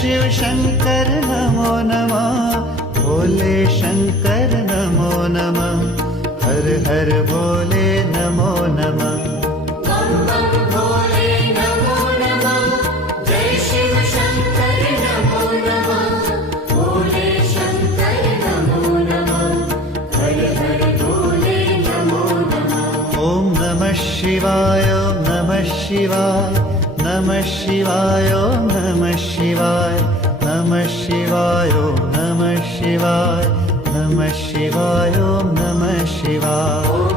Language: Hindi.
शिव शंकर नमो नमः, भोले शंकर नमो नमः, हर हर भोले नमो नमः। बम बम भोले नमो नमः, जय शिव शंकर नमो नमः, भोले शंकर नमो नमः, हर हर भोले नमो नमः। ओम नमः शिवाय, ओम नमः शिवाय, नमः शिवाय, ओम नमः शिवाय, नमः शिवाय, ओम नमः शिवाय, नमः शिवाय, ओम नमः शिवाय।